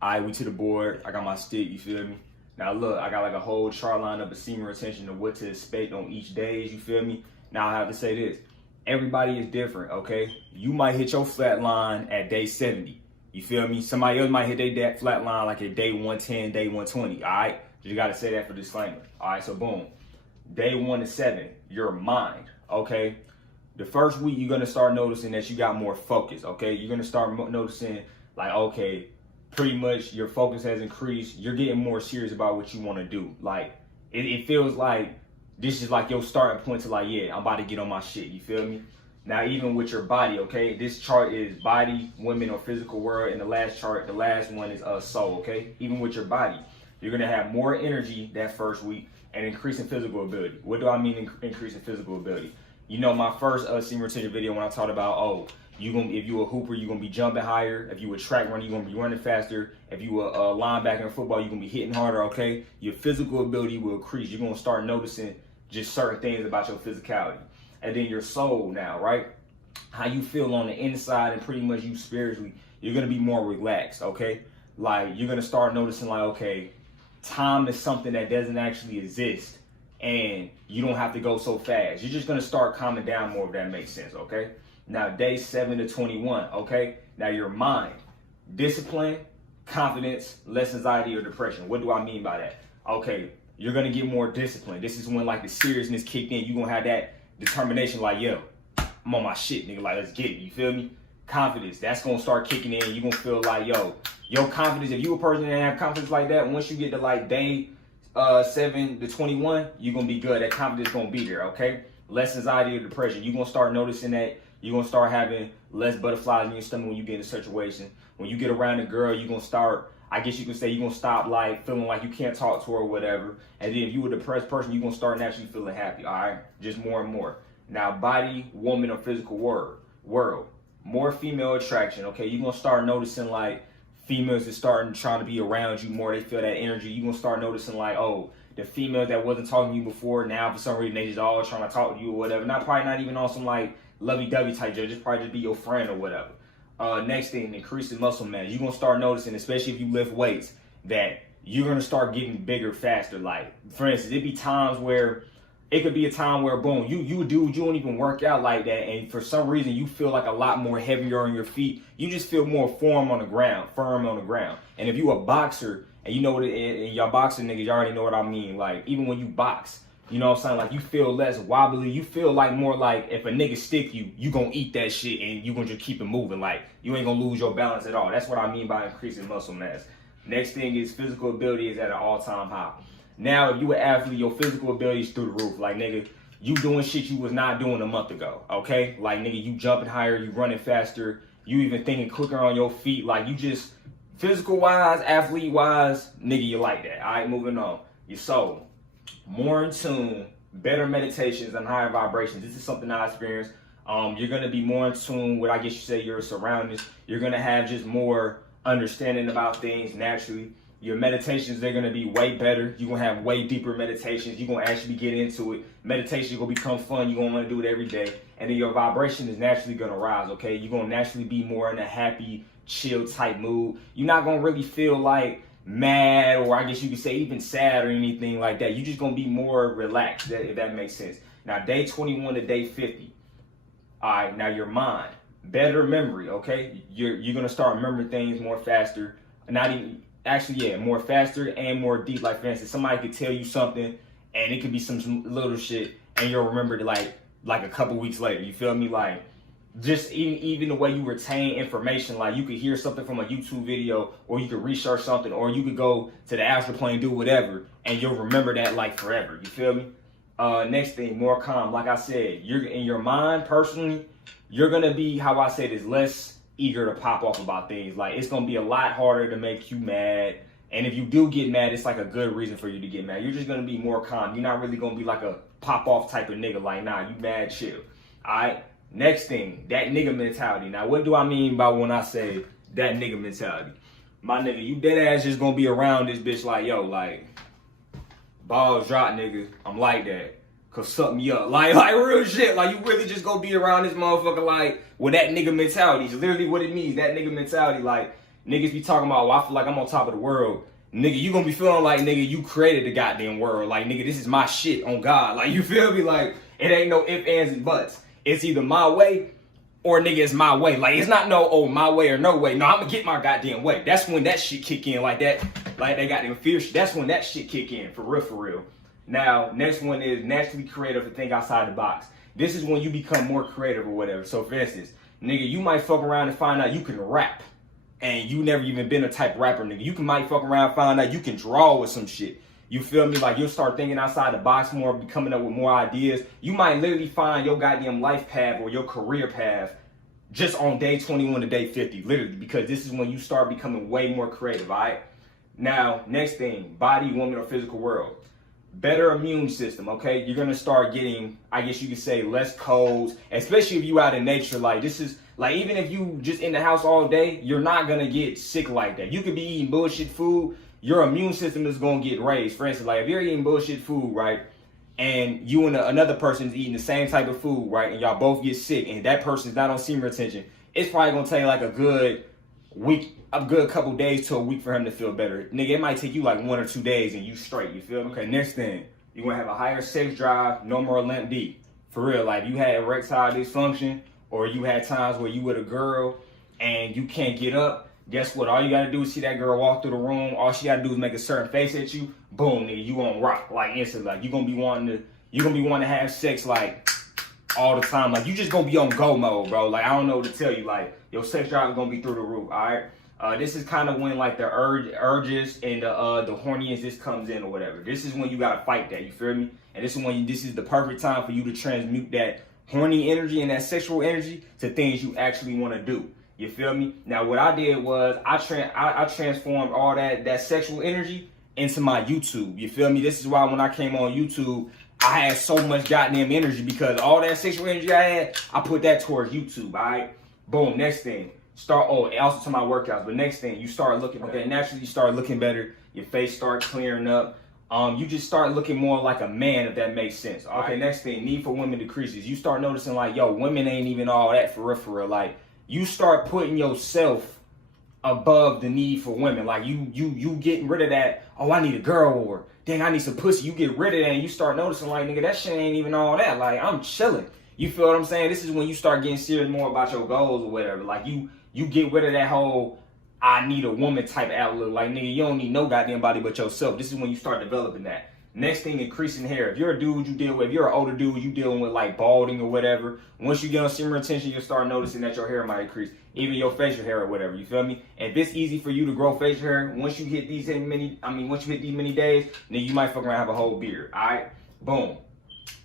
All right, we to the board. I got my stick, you feel me? Now look, I got like a whole chart line up of semen retention of what to expect on each day, you feel me? Now I have to say this. Everybody is different, okay? You might hit your flat line at day 70. You feel me? Somebody else might hit their flat line like at day 110, day 120, all right? You gotta say that for disclaimer. All right, so boom. Day 1 to 7, your mind, okay? The first week, you're gonna start noticing that you got more focus, okay? You're gonna start noticing like, okay, pretty much your focus has increased. You're getting more serious about what you wanna do. Like, it feels like this is like your starting point to like, yeah, I'm about to get on my shit, you feel me? Now, even with your body, okay? This chart is body, women, or physical world, and the last chart, the last one is soul, okay? Even with your body, you're gonna have more energy that first week and increasing physical ability. What do I mean increasing physical ability? You know, my first semen retention video when I talked about, oh, if you a hooper, you're gonna be jumping higher. If you a track runner, you're gonna be running faster. If you a linebacker in football, you're gonna be hitting harder, okay? Your physical ability will increase. You're gonna start noticing just certain things about your physicality. And then your soul now, right? How you feel on the inside and pretty much you spiritually, you're gonna be more relaxed, okay? Like, you're gonna start noticing like, okay, time is something that doesn't actually exist and you don't have to go so fast. You're just gonna start calming down more, if that makes sense, okay? Now, day 7 to 21, okay? Now, your mind, discipline, confidence, less anxiety or depression. What do I mean by that? Okay, you're gonna get more disciplined. This is when like the seriousness kicked in. You're gonna have that determination like, yo, I'm on my shit, nigga, like, let's get it, you feel me? Confidence, that's gonna start kicking in. You're gonna feel like, yo, your confidence, if you a person that have confidence like that, once you get to like day 7 to 21, you're gonna be good. That confidence gonna be there, okay? Less anxiety or depression. You're gonna start noticing that. You're gonna start having less butterflies in your stomach when you get in a situation. When you get around a girl, you're gonna start, I guess you can say, you're gonna stop like feeling like you can't talk to her or whatever. And then if you a depressed person, you're gonna start naturally feeling happy, all right? Just more and more. Now, body, woman, or physical world, more female attraction, okay? You're gonna start noticing like females is trying to be around you more. They feel that energy. You're gonna start noticing like, oh, the female that wasn't talking to you before, now for some reason they just all trying to talk to you or whatever. Probably not even on some like lovey-dovey type job, just probably just be your friend or whatever. Next thing, increasing muscle mass. You're gonna start noticing, especially if you lift weights, that you're gonna start getting bigger faster. Like, for instance, it'd be times where it could be a time where, boom, you don't even work out like that, and for some reason you feel like a lot more heavier on your feet. You just feel more firm on the ground. And if you a boxer, and you know what, and y'all boxing niggas, you already know what I mean. Like, even when you box, you know what I'm saying? Like, you feel less wobbly. You feel like more like if a nigga stick you, you gonna eat that shit and you gonna just keep it moving. Like, you ain't gonna lose your balance at all. That's what I mean by increasing muscle mass. Next thing is physical ability is at an all-time high. Now, if you an athlete, your physical ability is through the roof. Like, nigga, you doing shit you was not doing a month ago, okay? Like, nigga, you jumping higher, you running faster, you even thinking quicker on your feet. Like, you just, physical-wise, athlete-wise, nigga, you like that. All right, moving on. Your soul, more in tune, better meditations and higher vibrations. This is something I experienced. You're going to be more in tune with, I guess you say, your surroundings. You're going to have just more understanding about things naturally. Your meditations, they're going to be way better. You're going to have way deeper meditations. You're going to actually get into it. Meditation is going to become fun. You're going to want to do it every day. And then your vibration is naturally going to rise, okay? You're going to naturally be more in a happy, chill type mood. You're not going to really feel like mad, or I guess you could say even sad or anything like that. You're just going to be more relaxed, if that makes sense. Now, day 21 to day 50. All right, now your mind, better memory, okay? You're going to start remembering things more faster. Not even... Actually, yeah, more faster and more deep. Like, for instance, somebody could tell you something and it could be some little shit and you'll remember it like a couple weeks later. You feel me? Like, just even the way you retain information, like you could hear something from a YouTube video, or you could research something, or you could go to the astral plane, do whatever, and you'll remember that like forever. You feel me? Next thing, more calm. Like I said, you're in your mind personally, you're gonna be, how I say this, less eager to pop off about things. Like, it's gonna be a lot harder to make you mad. And if you do get mad, it's like a good reason for you to get mad. You're just gonna be more calm. You're not really gonna be like a pop off type of nigga. Like, nah, you mad, chill. All right. Next thing, that nigga mentality. Now, what do I mean by when I say that nigga mentality? My nigga, you dead ass just gonna be around this bitch like, yo, like, balls drop, nigga. I'm like that. Cause suck me up. Like real shit. Like, you really just gonna be around this motherfucker like with that nigga mentality. It's literally what it means, that nigga mentality. Like, Niggas be talking about, well, I feel like I'm on top of the world. Nigga, you gonna be feeling like, nigga, you created the goddamn world. Like, nigga, this is my shit on God. Like, you feel me? Like, it ain't no ifs, ands, and buts. It's either my way or, nigga, it's my way. Like, it's not no, oh, my way or no way. No, I'm gonna get my goddamn way. That's when that shit kick in like that. Like, they got them fierce. That's when that shit kick in, for real, for real. Now, next one is naturally creative and think outside the box. This is when you become more creative or whatever. So, for instance, nigga, you might fuck around and find out you can rap. And you never even been a type of rapper, nigga. You might fuck around and find out you can draw with some shit. You feel me? Like, you'll start thinking outside the box more, be coming up with more ideas. You might literally find your goddamn life path or your career path just on day 21 to day 50, literally, because this is when you start becoming way more creative, all right? Now, next thing, body, woman, or physical world. Better immune system, okay? You're gonna start getting, I guess you could say, less colds, especially if you out in nature. Like, this is, like, even if you just in the house all day, you're not gonna get sick like that. You could be eating bullshit food, your immune system is gonna get raised. For instance, like, if you're eating bullshit food, right, and you and another person's eating the same type of food, right, and y'all both get sick, and that person's not on semen retention, it's probably gonna take like a good week, a good couple days to a week for him to feel better. Nigga, it might take you like 1 or 2 days and you straight, you feel me? Okay, next thing, you're gonna have a higher sex drive, no more limp deep. For real, like, you had erectile dysfunction, or you had times where you with a girl and you can't get up, guess what? All you gotta do is see that girl walk through the room, all she gotta do is make a certain face at you, boom, nigga, you on rock, like, instantly. Like, you're gonna be wanting to have sex, like, all the time. Like, you just gonna be on go mode, bro. Like, I don't know what to tell you. Like, your sex drive is gonna be through the roof, all right? This is kind of when, like, the urges and the horniness just comes in or whatever. This is when you gotta fight that, you feel me? And this is the perfect time for you to transmute that horny energy and that sexual energy to things you actually want to do. You feel me? Now, what I did was I transformed all that sexual energy into my YouTube. You feel me? This is why when I came on YouTube, I had so much goddamn energy, because all that sexual energy I had, I put that towards YouTube, all right? Boom, next thing. Also to my workouts, but next thing, you start looking, okay, naturally you start looking better, your face start clearing up, you just start looking more like a man, if that makes sense. Okay, next thing, need for women decreases. You start noticing, like, yo, women ain't even all that for real. Like, you start putting yourself above the need for women. Like, you getting rid of that, oh, I need a girl, or dang, I need some pussy. You get rid of that and you start noticing, like, nigga, that shit ain't even all that. Like, I'm chilling. You feel what I'm saying? This is when you start getting serious more about your goals or whatever. Like, you get rid of that whole I need a woman type outlook. Like, nigga, you don't need no goddamn body but yourself. This is when you start developing that. Next thing, increasing hair. If you're a dude, if you're an older dude, you dealing with like balding or whatever. Once you get on semen retention, you'll start noticing that your hair might increase, even your facial hair or whatever. You feel me? And if it's easy for you to grow facial hair, once you hit these many days, then you might fuck around and have a whole beard. All right, boom.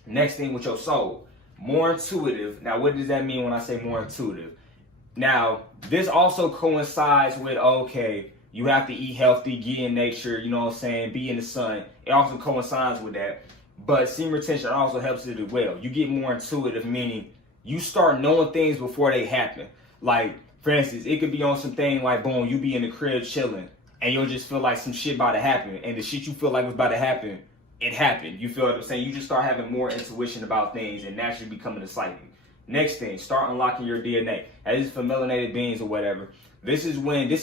Next thing with your soul, more intuitive. Now, what does that mean when I say more intuitive? Now, this also coincides with, okay, you have to eat healthy, get in nature, you know what I'm saying, be in the sun. It also coincides with that. But semen retention also helps it as well. You get more intuitive, meaning you start knowing things before they happen. Like, for instance, it could be on something like, boom, you be in the crib chilling, and you'll just feel like some shit about to happen. And the shit you feel like was about to happen, it happened. You feel what I'm saying? You just start having more intuition about things and naturally becoming a psychic. Next thing, start unlocking your DNA. That is for melanated beings or whatever. This is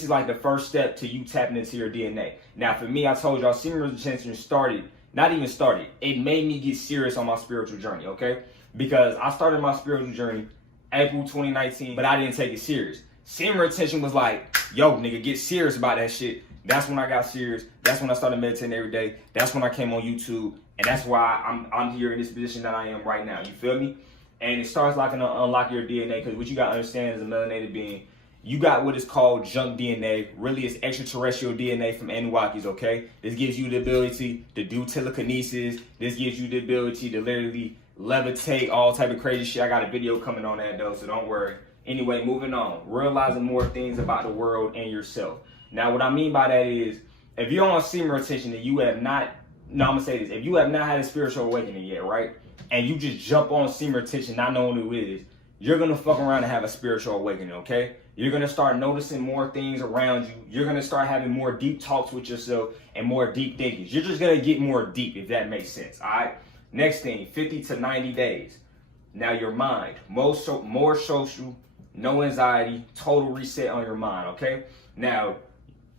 like the first step to you tapping into your DNA. Now, for me, I told y'all, semen retention it made me get serious on my spiritual journey, okay? Because I started my spiritual journey April 2019, but I didn't take it serious. Semen retention was like, yo, nigga, get serious about that shit. That's when I got serious. That's when I started meditating every day. That's when I came on YouTube. And that's why I'm here in this position that I am right now. You feel me? And it starts like unlock your DNA, because what you got to understand as a melanated being, you got what is called junk DNA. Really, it's extraterrestrial DNA from Anunnakis, okay? This gives you the ability to do telekinesis. This gives you the ability to literally levitate, all type of crazy shit. I got a video coming on that, though, so don't worry. Anyway, moving on. Realizing more things about the world and yourself. Now, what I mean by that is, if you're on semen retention and you have not, no, I'm going to say this. If you have not had a spiritual awakening yet, right? And you just jump on semen retention not knowing who it is, you're going to fuck around and have a spiritual awakening, okay? You're going to start noticing more things around you. You're going to start having more deep talks with yourself and more deep thinking. You're just going to get more deep, if that makes sense, all right? Next thing, 50 to 90 days. Now, your mind, more social, no anxiety, total reset on your mind, okay? Now,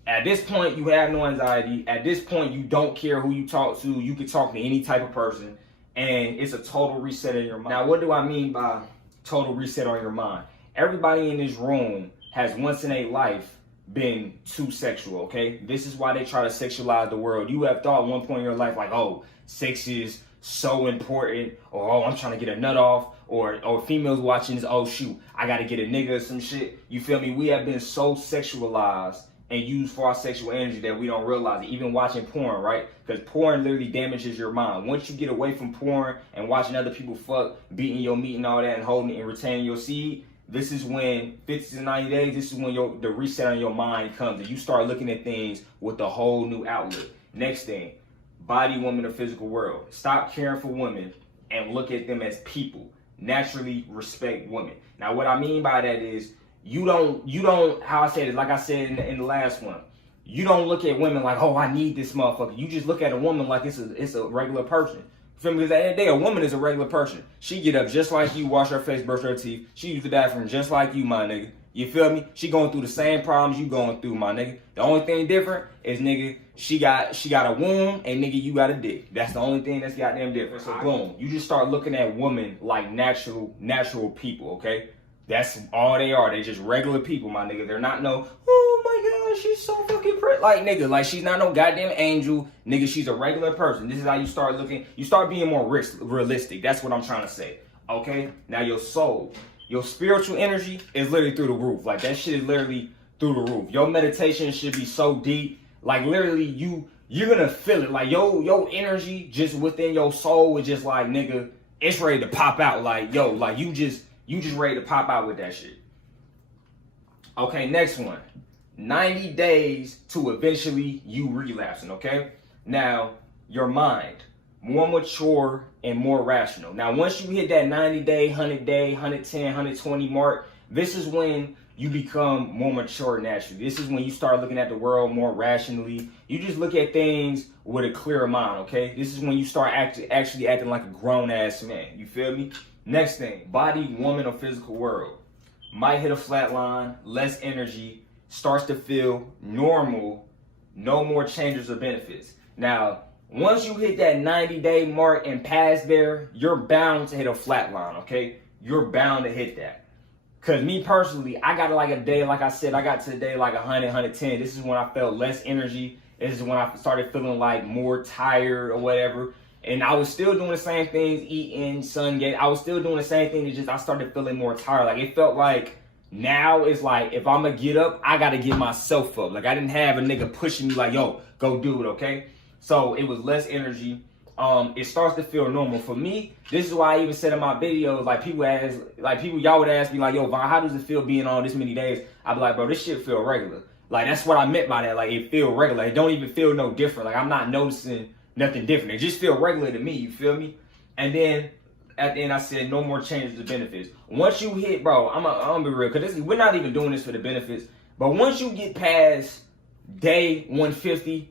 at this point, you have no anxiety. At this point, you don't care who you talk to. You can talk to any type of person, and it's a total reset in your mind. Now, what do I mean by total reset on your mind? Everybody in this room has once in a life been too sexual, okay? This is why they try to sexualize the world. You have thought at one point in your life, like, oh, sex is so important, or oh, I'm trying to get a nut off, or females watching this, oh shoot, I gotta get a nigga or some shit. You feel me? We have been so sexualized and used for our sexual energy that we don't realize it. Even watching porn, right? Because porn literally damages your mind. Once you get away from porn and watching other people fuck, beating your meat and all that, and holding it and retaining your seed, this is when 50 to 90 days, this is when the reset on your mind comes and you start looking at things with a whole new outlook. Next thing, body, woman, or physical world. Stop caring for women and look at them as people. Naturally respect women. Now, what I mean by that is you don't, how I said it, like I said in the last one, you don't look at women like, oh, I need this motherfucker. You just look at a woman like it's a regular person. Feel me? Because at the end of the day, a woman is a regular person. She get up just like you, wash her face, brush her teeth. She use the bathroom just like you, my nigga. You feel me? She going through the same problems you going through, my nigga. The only thing different is, nigga, she got a womb and nigga, you got a dick. That's the only thing that's goddamn different. So boom, you just start looking at women like natural people, okay? That's all they are. They just regular people, my nigga. They're not no, oh my God, she's so fucking pretty. Like, nigga, like she's not no goddamn angel. Nigga, she's a regular person. This is how you start looking. You start being more realistic. That's what I'm trying to say, okay? Now your soul, your spiritual energy is literally through the roof. Like that shit is literally through the roof. Your meditation should be so deep. Like literally you're gonna feel it. Like your energy just within your soul is just like, nigga, it's ready to pop out. Like, yo, like you just ready to pop out with that shit. Okay, next one. 90 days to eventually you relapsing, okay? Now, your mind, more mature and more rational. Now, once you hit that 90-day, 100-day, 110, 120 mark, this is when you become more mature naturally. This is when you start looking at the world more rationally. You just look at things with a clearer mind, okay? This is when you start actually acting like a grown-ass man. You feel me? Next thing, body, woman, or physical world. Might hit a flat line, less energy, starts to feel normal, no more changes or benefits. Now, once you hit that 90-day mark and past there, you're bound to hit a flat line, okay? You're bound to hit that. Because me personally, I got like a day, like I said, I got to the day like 100, 110. This is when I felt less energy. This is when I started feeling like more tired or whatever. And I was still doing the same things, eating, sun gate. I was still doing the same thing. It's just I started feeling more tired. Like it felt like now it's like if I'm gonna get up, I gotta get myself up. Like I didn't have a nigga pushing me like, yo, go do it, okay? So it was less energy. It starts to feel normal. For me, this is why I even said in my videos, like y'all would ask me like, yo, Von, how does it feel being on this many days? I'd be like, bro, this shit feel regular. Like that's what I meant by that. Like it feel regular. It don't even feel no different. Like I'm not noticing nothing different. It just feel regular to me, you feel me? And then at the end I said no more changes to benefits. Once you hit, bro, I'm gonna be real, because we're not even doing this for the benefits, but once you get past day 150,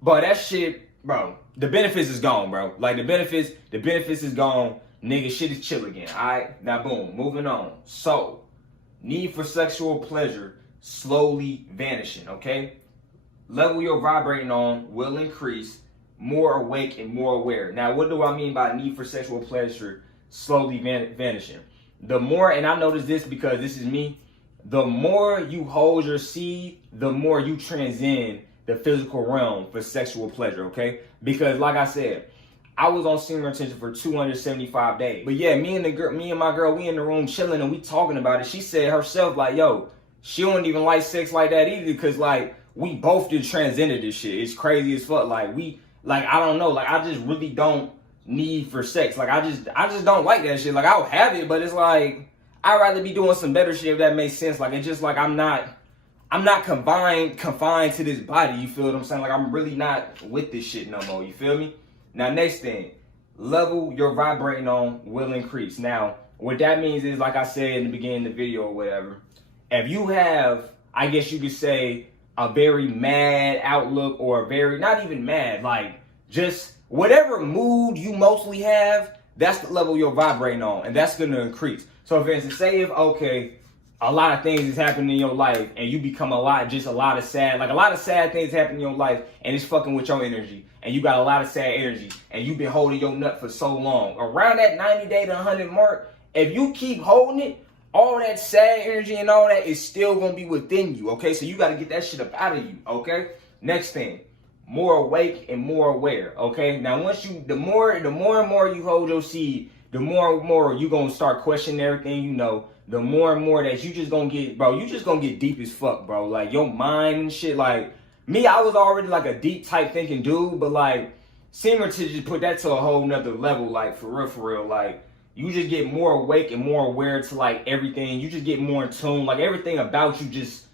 bro, that shit, bro, the benefits is gone, bro. Like the benefits is gone. Nigga, shit is chill again. Alright, now boom, moving on. So, need for sexual pleasure slowly vanishing, okay? Level you're vibrating on will increase. More awake and more aware. Now, what do I mean by need for sexual pleasure slowly vanishing? The more, and I notice this because this is me, the more you hold your seed, the more you transcend the physical realm for sexual pleasure, okay? Because like I said, I was on semen retention for 275 days. But yeah, me and my girl, we in the room chilling and we talking about it. She said herself like, yo, she don't even like sex like that either, because like we both just transcended this shit. It's crazy as fuck. Like, I don't know, like, I just really don't need for sex. Like, I just don't like that shit. Like, I'll have it, but it's like, I'd rather be doing some better shit, if that makes sense. Like, it's just like, I'm not confined to this body, you feel what I'm saying? Like, I'm really not with this shit no more, you feel me? Now, next thing, level you're vibrating on will increase. Now, what that means is, like I said in the beginning of the video or whatever, if you have, I guess you could say, a very mad outlook, or a very, not even mad, like just whatever mood you mostly have, that's the level you're vibrating on, and that's going to increase. So for instance, say if, okay, a lot of things is happening in your life and you become a lot of sad things happen in your life and it's fucking with your energy and you got a lot of sad energy and you've been holding your nut for so long. Around that 90 day to 100 mark, if you keep holding it, all that sad energy and all that is still gonna be within you, okay? So you gotta get that shit up out of you, okay? Next thing, more awake and more aware, okay? Now once you, the more and more you hold your seed, the more and more you gonna start questioning everything you know, the more and more that you just gonna get, bro, you just gonna get deep as fuck, bro. Like your mind and shit, like me, I was already like a deep type thinking dude, but like seeming to just put that to a whole nother level, like for real, like you just get more awake and more aware to like everything. You just get more in tune, like everything about you just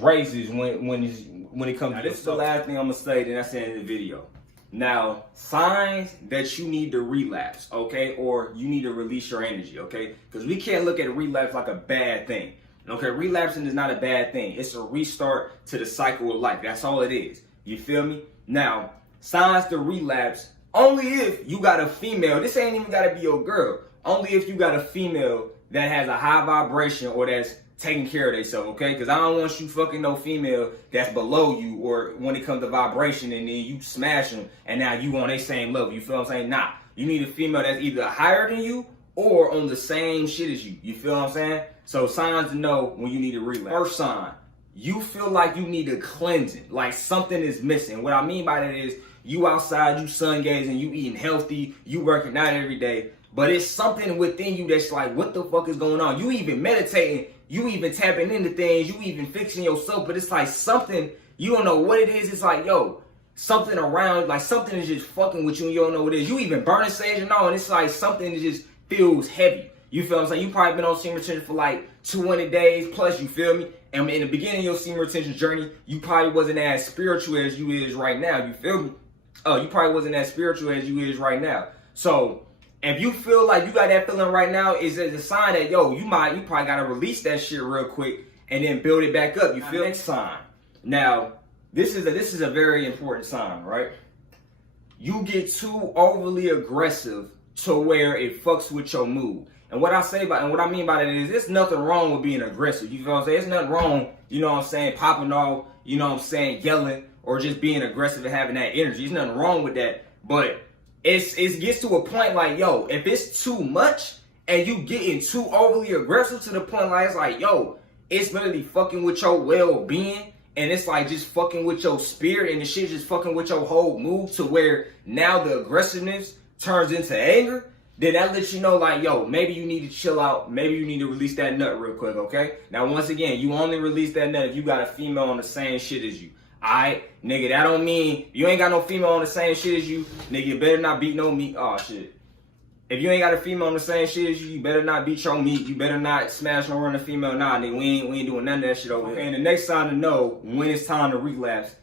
raises when it comes. Now, to this is the last thing I'm gonna say, then that's the end of the video. Now, signs that you need to relapse, okay, or you need to release your energy, okay, because we can't look at a relapse like a bad thing. Okay, relapsing is not a bad thing. It's a restart to the cycle of life. That's all it is. You feel me? Now, signs to relapse only if you got a female. This ain't even gotta be your girl. Only if you got a female that has a high vibration or that's taking care of themselves, okay? Because I don't want you fucking no female that's below you or when it comes to vibration and then you smash them and now you on their same level. You feel what I'm saying? Nah, you need a female that's either higher than you or on the same shit as you. You feel what I'm saying? So signs to know when you need to relapse. First sign, you feel like you need a cleansing, like something is missing. What I mean by that is you outside, you sun gazing, you eating healthy, you working out every day, but it's something within you that's like, what the fuck is going on? You even meditating, you even tapping into things, you even fixing yourself, but it's like something, you don't know what it is. It's like, yo, something around, like something is just fucking with you and you don't know what it is. You even burning sage and all, and it's like something that just feels heavy. You feel what I'm saying? You probably been on semen retention for like 200 days plus, you feel me? And in the beginning of your semen retention journey, you probably wasn't as spiritual as you is right now, you feel me? You probably wasn't as spiritual as you is right now. So, if you feel like you got that feeling right now, it's a sign that, yo, you probably gotta release that shit real quick and then build it back up. You feel? Next sign. Now, this is a very important sign, right? You get too overly aggressive to where it fucks with your mood. And what I mean by that is there's nothing wrong with being aggressive. You know what I'm saying? There's nothing wrong, you know what I'm saying, popping off, you know what I'm saying, yelling, or just being aggressive and having that energy. There's nothing wrong with that. But it gets to a point like, yo, if it's too much and you getting too overly aggressive to the point like, it's like, yo, it's literally fucking with your well-being and it's like just fucking with your spirit and the shit just fucking with your whole mood to where now the aggressiveness turns into anger, then that lets you know like, yo, maybe you need to chill out. Maybe you need to release that nut real quick, okay? Now, once again, you only release that nut if you got a female on the same shit as you. Alright, nigga, that don't mean you ain't got no female on the same shit as you. Nigga, you better not beat no meat. Oh, shit. If you ain't got a female on the same shit as you, you better not beat your meat. You better not smash no run a female. Nah, nigga, we ain't doing none of that shit over here. And the next sign to know when it's time to relapse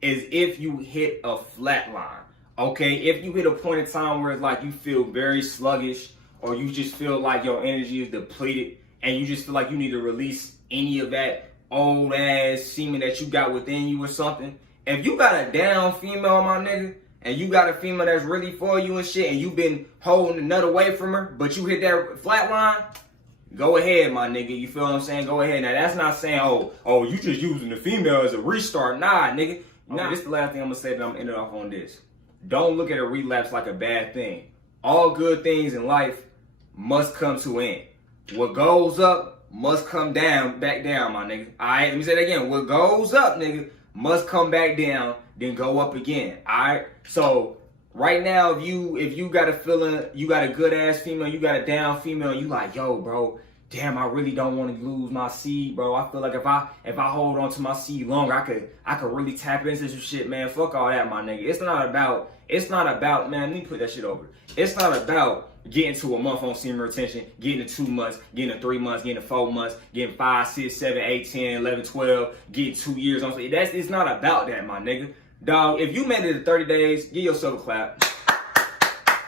is if you hit a flat line. Okay, if you hit a point in time where it's like you feel very sluggish or you just feel like your energy is depleted and you just feel like you need to release any of that old ass semen that you got within you or something. If you got a down female, my nigga, and you got a female that's really for you and shit, and you been holding the nut away from her, but you hit that flat line, go ahead, my nigga. You feel what I'm saying? Go ahead. Now, that's not saying, oh, you just using the female as a restart. Nah, nigga. Nah, this is the last thing I'm gonna say, but I'm ending off on this. Don't look at a relapse like a bad thing. All good things in life must come to an end. What goes up must come down, back down, my nigga. Alright, let me say that again. What goes up, nigga, must come back down, then go up again. Alright? So right now, if you got a feeling, you got a good ass female, you got a down female, you like, yo, bro, damn, I really don't want to lose my seed, bro. I feel like if I hold on to my seed longer, I could really tap into some shit, man. Fuck all that, my nigga. It's not about, man, let me put that shit over. It's not about getting to a month on semen retention, getting to 2 months, getting to 3 months, getting to 4 months, getting 5, 6, 7, 8, 10, 11, 12, getting 2 years on. It's not about that, my nigga. Dog, if you made it to 30 days, give yourself a clap.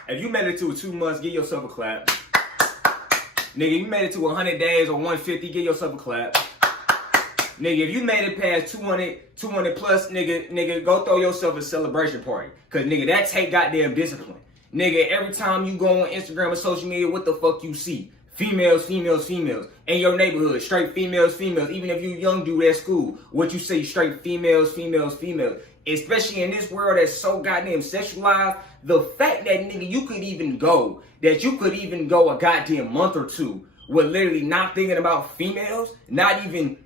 If you made it to 2 months, give yourself a clap. Nigga, if you made it to 100 days or 150, give yourself a clap. Nigga, if you made it past 200 plus, nigga, go throw yourself a celebration party. Cause nigga, that take goddamn discipline. Nigga, every time you go on Instagram or social media, what the fuck you see? females, females, females. In your neighborhood, straight females, females. Even if you young dude at school, what you say, straight females, females, females. Especially in this world that's so goddamn sexualized, the fact that nigga you could even go a goddamn month or two with literally not thinking about females, not even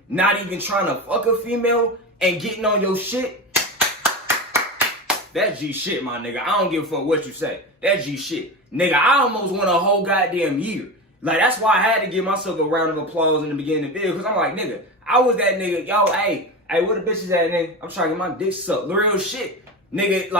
trying to fuck a female and getting on your shit. That's G shit, my nigga. I don't give a fuck what you say. That's G shit. Nigga, I almost went a whole goddamn year. Like, that's why I had to give myself a round of applause in the beginning of the video. Because I'm like, nigga, I was that nigga. Yo, hey, where the bitches at, nigga? I'm trying to get my dick sucked. Real shit. Nigga,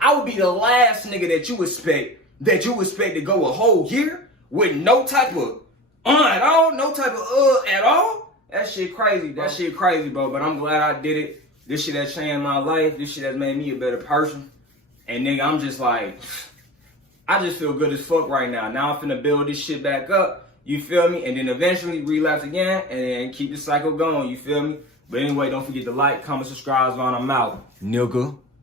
I would be the last nigga that you expect to go a whole year with no type of at all, no type of at all. That shit crazy. That shit crazy, bro. But I'm glad I did it. This shit has changed my life. This shit has made me a better person. And nigga, I'm just like, I just feel good as fuck right now. Now I'm finna build this shit back up. You feel me? And then eventually relapse again and then keep the cycle going. You feel me? But anyway, don't forget to like, comment, subscribe, and I'm out. Nigga.